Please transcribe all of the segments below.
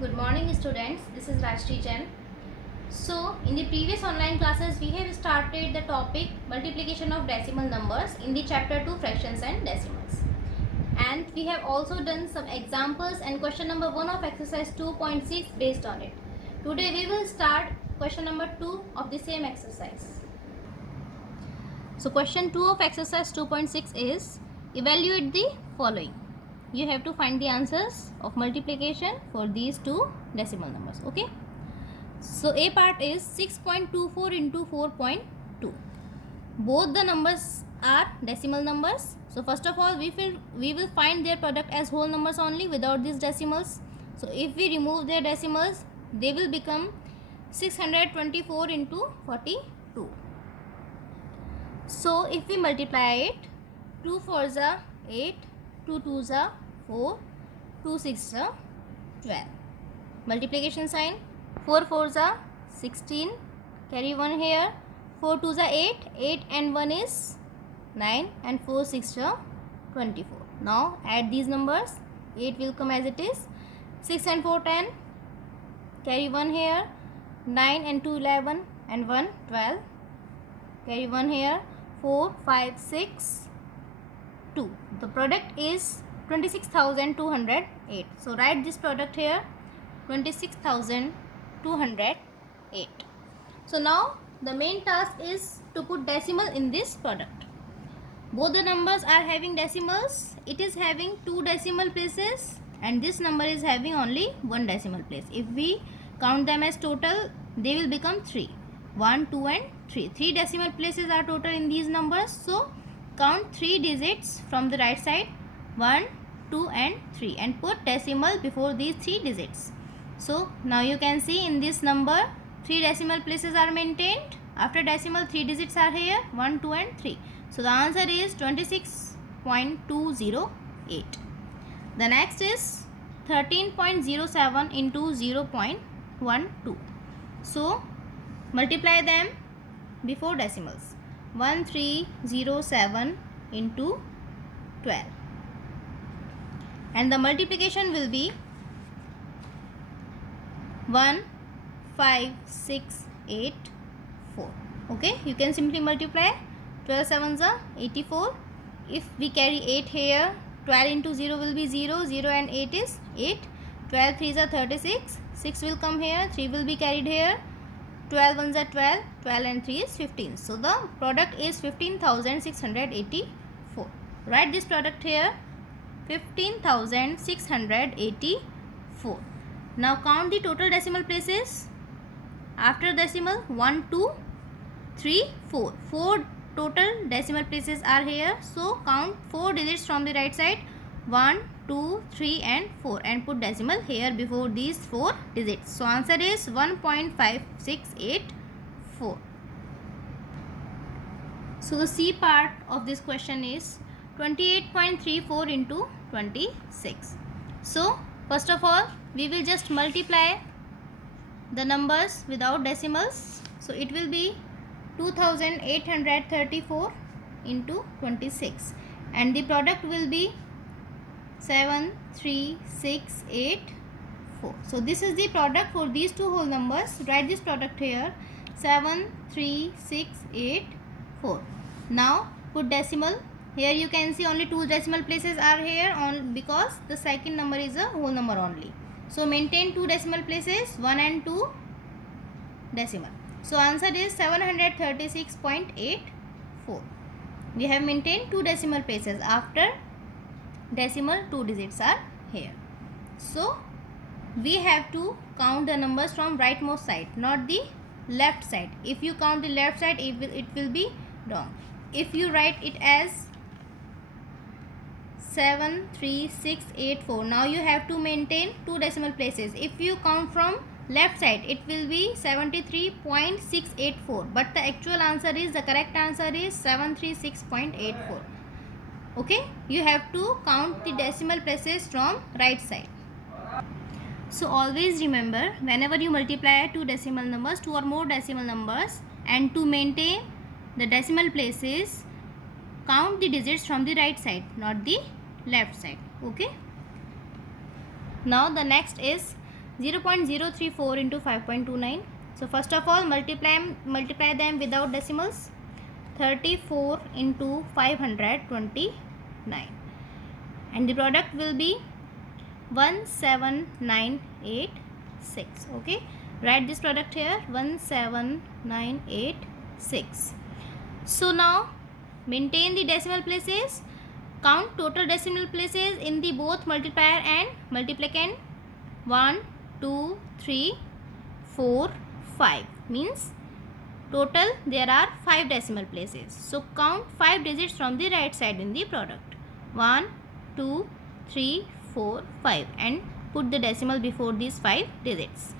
Good morning students, this is Rashti Chen. So in the previous online classes we have started the topic multiplication of decimal numbers in the chapter 2 fractions and decimals. And we have also done some examples and question number 1 of exercise 2.6 based on it. Today we will start question number 2 of the same exercise. So question 2 of exercise 2.6 is evaluate the following. You have to find the answers of multiplication for these two decimal numbers. Okay. So A part is 6.24 into 4.2. Both the numbers are decimal numbers. So first of all we will find their product as whole numbers only without these decimals. So if we remove their decimals, they will become 624 into 42. So if we multiply it, 2 4s are 8, 2 2s are 4, 2 6s are 12. Multiplication sign, 4 4s are 16, carry 1 here, 4 2s are 8, 8 and 1 is 9 and 4 6 are 24. Now add these numbers, 8 will come as it is, 6 and 4 10, carry 1 here, 9 and 2 11 and 1 12, carry 1 here, 4 5 6 2. The product is 26,208. So write this product here, 26,208. So now the main task is to put decimal in this product. Both the numbers are having decimals. It is having 2 decimal places and this number is having only 1 decimal place. If we count them as total, they will become 3. 1, 2 and 3. 3 decimal places are total in these numbers. So count 3 digits from the right side, 1, 2 and 3, and put decimal before these 3 digits. So now you can see in this number 3 decimal places are maintained. After decimal 3 digits are here, 1, 2 and 3. So the answer is 26.208. The next is 13.07 into 0.12. So multiply them before decimals. 1307 into 12. And the multiplication will be 1 5 6 8 4. Okay, you can simply multiply. 12 sevens are 84. If we carry 8 here, 12 into 0 will be 0. 0 and 8 is 8. 12 threes are 36. 6 will come here. 3 will be carried here. 12 ones are 12. 12 and 3 is 15. So the product is 15,684. Write this product here, 15,684. Now count the total decimal places. After decimal, 1 2 3 4. 4 total decimal places are here. So count 4 digits from the right side, 1 2 3 and 4, and put decimal here before these 4 digits. So answer is 1.5684. So the C part of this question is 28.34 into 26. So first of all we will just multiply the numbers without decimals. So it will be 2834 into 26 and the product will be 73684. So this is the product for these two whole numbers. Write this product here, 73684. Now put decimal. Here you can see only 2 decimal places are here on because the second number is a whole number only. So maintain 2 decimal places, 1 and 2 decimal. So answer is 736.84. We have maintained 2 decimal places. After decimal 2 digits are here. So we have to count the numbers from rightmost side, not the left side. If you count the left side, it will be wrong. If you write it as 73684, now you have to maintain 2 decimal places. If you count from left side, it will be 73.684, but the actual answer is, the correct answer is 736.84. Okay, you have to count the decimal places from right side. So always remember, whenever you multiply 2 decimal numbers, 2 or more decimal numbers, and to maintain the decimal places, count the digits from the right side, not the left side. Okay, now the next is 0.034 into 5.29. So first of all, multiply them without decimals. 34 into 529, and the product will be 17986. Okay, write this product here, 17986. So now maintain the decimal places. Count total decimal places in the both multiplier and multiplicand. 1, 2, 3, 4, 5 means total there are 5 decimal places. So count 5 digits from the right side in the product. 1, 2, 3, 4, 5 and put the decimal before these 5 digits.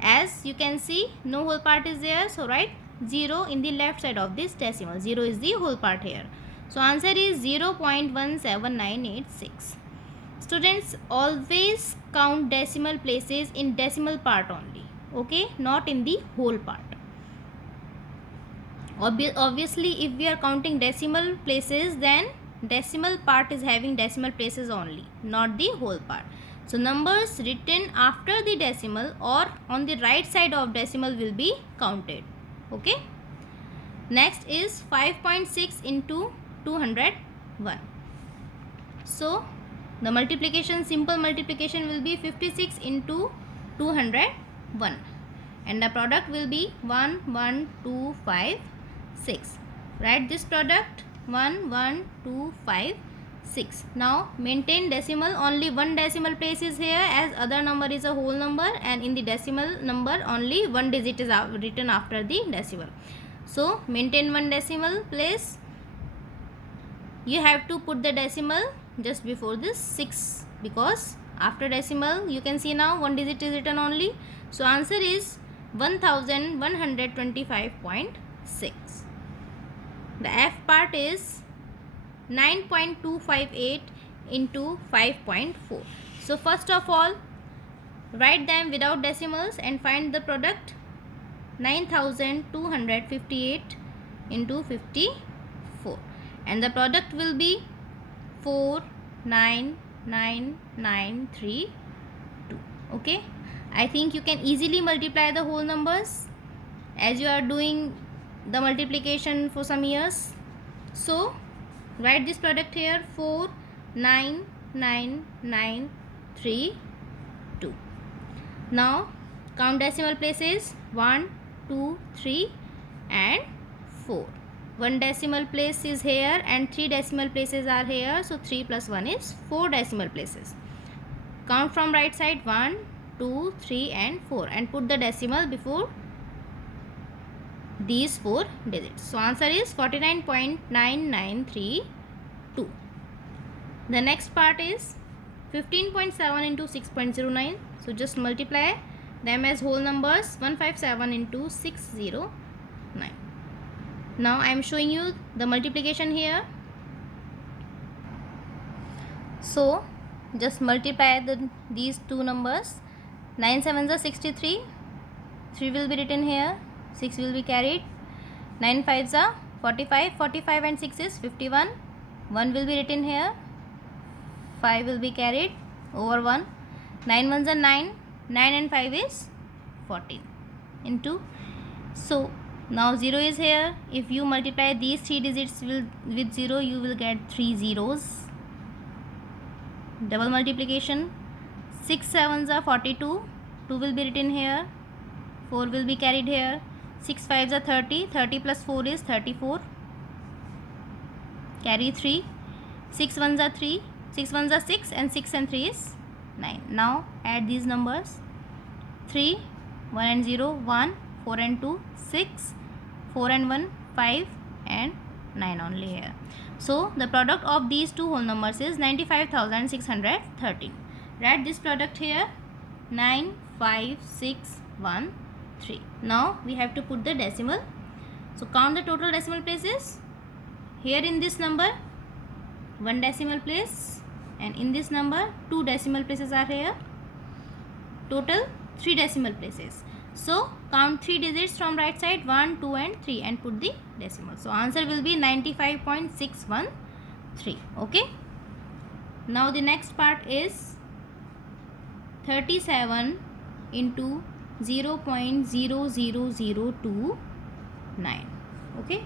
As you can see, no whole part is there, so write 0 in the left side of this decimal. 0 is the whole part here. So answer is 0.17986. Students, always count decimal places in decimal part only. Okay, not in the whole part. Obviously, if we are counting decimal places, then decimal part is having decimal places only, not the whole part. So numbers written after the decimal or on the right side of decimal will be counted. Okay. Next is 5.6 into 201. So the multiplication, simple multiplication will be 56 into 201 and the product will be 11256. Write this product, 11256. Now maintain decimal, only one decimal place is here as other number is a whole number, and in the decimal number only one digit is written after the decimal. So maintain one decimal place. You have to put the decimal just before this 6, because after decimal you can see now one digit is written only. So answer is 1125.6. The F part is 9.258 into 5.4. So first of all, write them without decimals and find the product. 9258 into 54, and the product will be 49992. Okay, I think you can easily multiply the whole numbers as you are doing the multiplication for some years. So write this product here, 49992. Now count decimal places, 1, 2, 3 and 4. One decimal place is here and 3 decimal places are here, so 3 plus 1 is 4 decimal places. Count from right side, 1, 2, 3 and 4 and put the decimal before these 4 digits. So answer is 49.9932. The next part is 15.7 into 6.09. So just multiply them as whole numbers, 157 into 609. Now I am showing you the multiplication here. So just multiply these two numbers. 9 7s are 63. 3 will be written here. 6 will be carried. 9 5s are 45. 45 and 6 is 51. 1 will be written here. 5 will be carried over 1. 9 1s are 9. 9 and 5 is 14 into. So now 0 is here. If you multiply these 3 digits with 0, you will get 3 zeros. Double multiplication. 6 7s are 42. 2 will be written here. 4 will be carried here. 6 5s are 30. 30 plus 4 is 34. Carry 3. 6 1s are 3. 6 1s are 6 and 6 and 3 is 9. Now add these numbers. 3, 1 and 0, 1, 4 and 2, 6, 4 and 1, 5 and 9 only here. So the product of these two whole numbers is 95,613. Write this product here, 95613. Now we have to put the decimal. So count the total decimal places. Here in this number, 1 decimal place, and in this number 2 decimal places are here. Total 3 decimal places. So count 3 digits from right side, 1, 2 and 3 and put the decimal. So answer will be 95.613. Okay. Now the next part is 37 into 0.00029. Okay.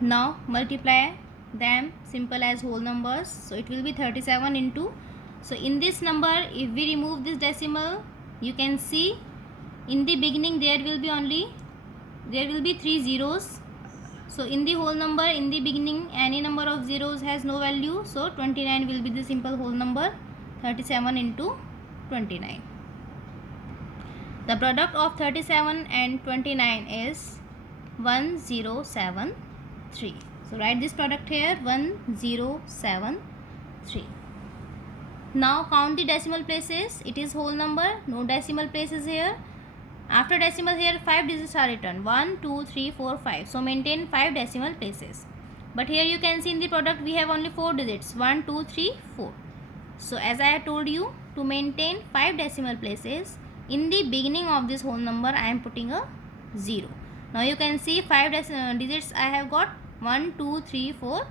Now multiply them simple as whole numbers. So it will be 37 into, so in this number if we remove this decimal, you can see in the beginning there will be 3 zeros. So in the whole number, in the beginning any number of zeros has no value, so 29 will be the simple whole number. 37 into 29. The product of 37 and 29 is 1073. So write this product here, 1073. Now count the decimal places. It is whole number, no decimal places here. After decimal here 5 digits are written, 1, 2, 3, 4, 5. So maintain 5 decimal places. But here you can see in the product we have only 4 digits, 1, 2, 3, 4. So as I have told you, to maintain 5 decimal places, in the beginning of this whole number I am putting a 0. Now you can see 5 digits I have got, 1, 2, 3, 4,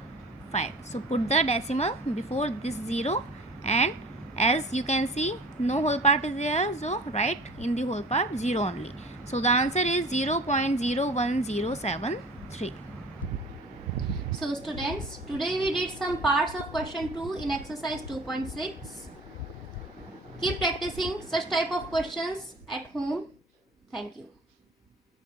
5. So put the decimal before this 0, and as you can see no whole part is there, so write in the whole part 0 only. So the answer is 0.01073. So students, today we did some parts of question 2 in exercise 2.6. Keep practicing such type of questions at home. Thank you.